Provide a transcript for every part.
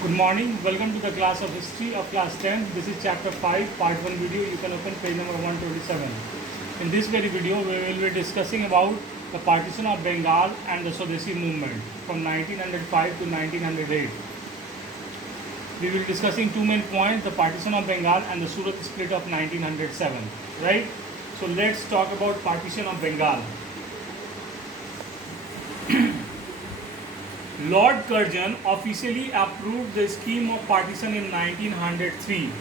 Good morning. Welcome to the class of history of class 10. This is chapter 5, part 1 video. You can open page number 127. In this very video, we will be discussing about the partition of Bengal and the Swadesi movement from 1905 to 1908. We will be discussing two main points, the partition of Bengal and the Surat split of 1907. Right? So let's talk about partition of Bengal. Lord Curzon officially approved the scheme of partition in 1903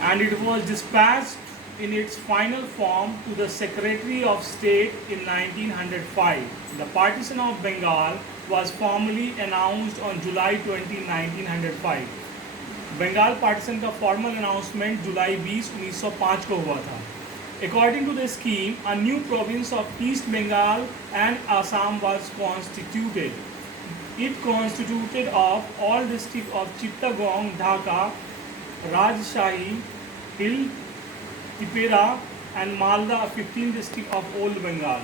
and it was dispatched in its final form to the Secretary of State in 1905. The partition of Bengal was formally announced on July 20, 1905. Bengal partition का formal announcement जुलाई 20, 1905 को हुआ था. According to the scheme, a new province of East Bengal and Assam was constituted. It consisted of all districts of Chittagong, Dhaka, Rajshahi, Hill, Tipera and Malda, 15 districts of Old Bengal.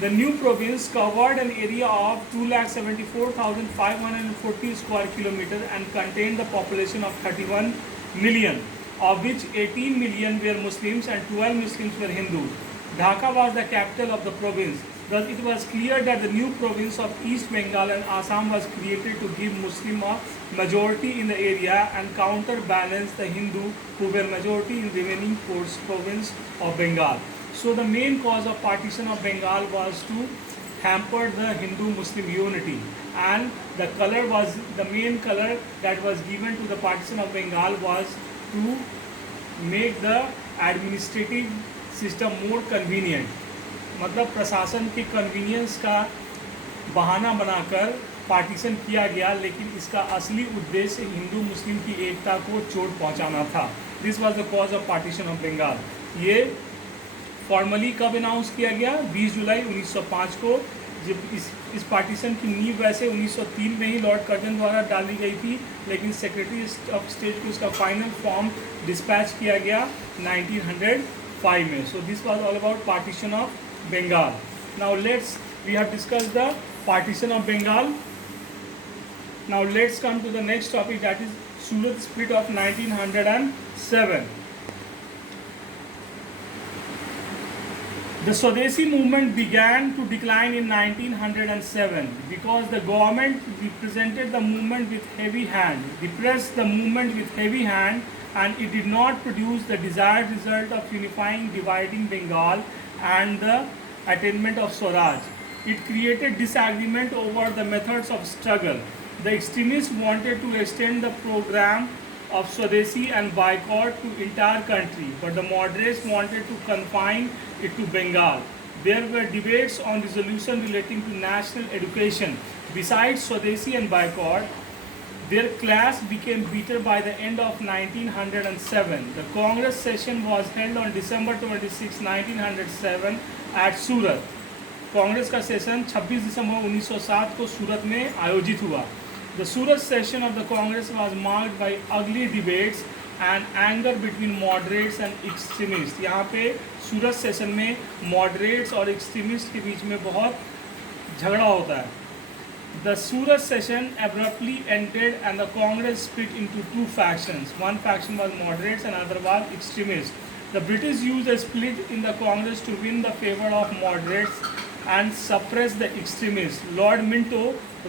The new province covered an area of 2,74,540 square kilometers and contained the population of 31 million. Of which 18 million were Muslims and 12 Muslims were Hindus. Dhaka was the capital of the province. Thus, it was clear that the new province of East Bengal and Assam was created to give Muslim a majority in the area and counterbalance the Hindu who were majority in remaining province of Bengal. So, the main cause of partition of Bengal was to hamper the Hindu-Muslim unity, and the main color that was given to the partition of Bengal was to make the administrative system more convenient. मतलब प्रशासन के convenience का बहाना बनाकर partition किया गया, लेकिन इसका असली उद्देश्य हिंदू मुस्लिम की एकता को चोट पहुंचाना था. This was the cause of partition of Bengal. ये फॉर्मली कब अनाउंस किया गया? 20 जुलाई 1905 को. जब इस पार्टीशन की नींव वैसे 1903 में ही लॉर्ड कर्जन द्वारा डाली गई थी, लेकिन सेक्रेटरी ऑफ स्टेट को इसका फाइनल फॉर्म डिस्पैच किया गया 1905 में. So this was all about partition of Bengal. Now we have discussed the partition of Bengal. Now let's come to the next topic, that is Surat split of 1907. The Swadesi movement began to decline in 1907 because the government represented the movement with heavy hand, repressed the movement with heavy hand, and it did not produce the desired result of unifying, dividing Bengal and the attainment of Swaraj. It created disagreement over the methods of struggle. The extremists wanted to extend the program of Swadesi and boycott to entire country, but the moderates wanted to confine it to Bengal. There were debates on resolution relating to national education. Besides Swadesi and boycott, their clash became bitter by the end of 1907. The Congress session was held on December 26, 1907 at Surat. Congress का session 26 दिसंबर 1907 को सूरत में आयोजित हुआ. The Surat session of the Congress was marked by ugly debates and anger between moderates and extremists. यहाँ पे सूरत session में moderates और extremists के बीच में बहुत झगड़ा होता है. The Surat session abruptly ended and the Congress split into two factions. One faction was moderates and other was extremists. The British used a split in the Congress to win the favor of moderates and suppress the extremists. Lord Minto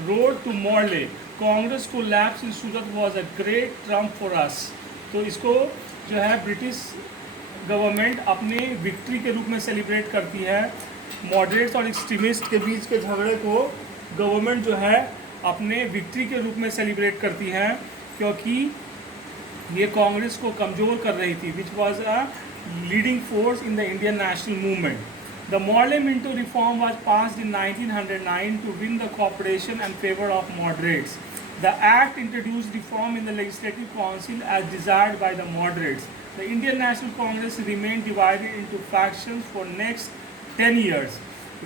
wrote to Morley, Congress को lapse in Surat was a great Trump for us. तो इसको जो है British government अपने victory के रूप में celebrate करती है. मॉडरेट्स और एक्सट्रीमिस्ट के बीच के झगड़े को गवर्नमेंट जो है अपने विक्ट्री के रूप में सेलिब्रेट करती है, क्योंकि ये कांग्रेस को कमज़ोर कर रही थी, which was a leading force in the Indian national movement. The Morley-Minto reform was passed in 1909 to win the cooperation and favor of moderates. The act introduced reform in the Legislative Council as desired by the moderates. The Indian National Congress remained divided into factions for next 10 years.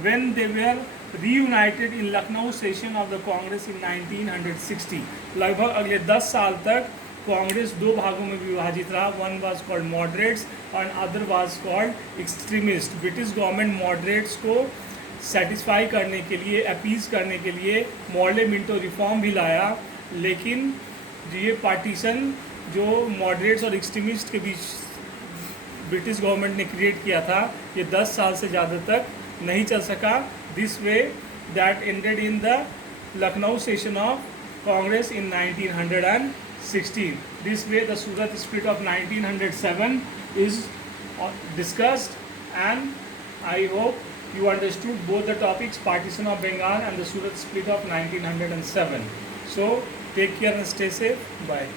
When they were reunited in Lucknow session of the Congress in 1960. लगभग अगले 10 साल तक कांग्रेस दो भागों में विभाजित रहा. One was called moderates और other was called extremist. British government moderates को सेटिस्फाई करने के लिए, अपीज़ करने के लिए मॉडले मिंटो रिफॉर्म भी लाया, लेकिन ये पार्टीशन जो मॉडरेट्स और एक्सट्रीमिस्ट के बीच ब्रिटिश गवर्नमेंट ने क्रिएट किया था, ये 10 साल से ज़्यादा तक नहीं चल सका. This way that ended in the Lucknow session of Congress in 1916. This way the Surat split of 1907 is discussed, and I hope you understood both the topics, partition of Bengal and the Surat split of 1907. So take care and stay safe. Bye.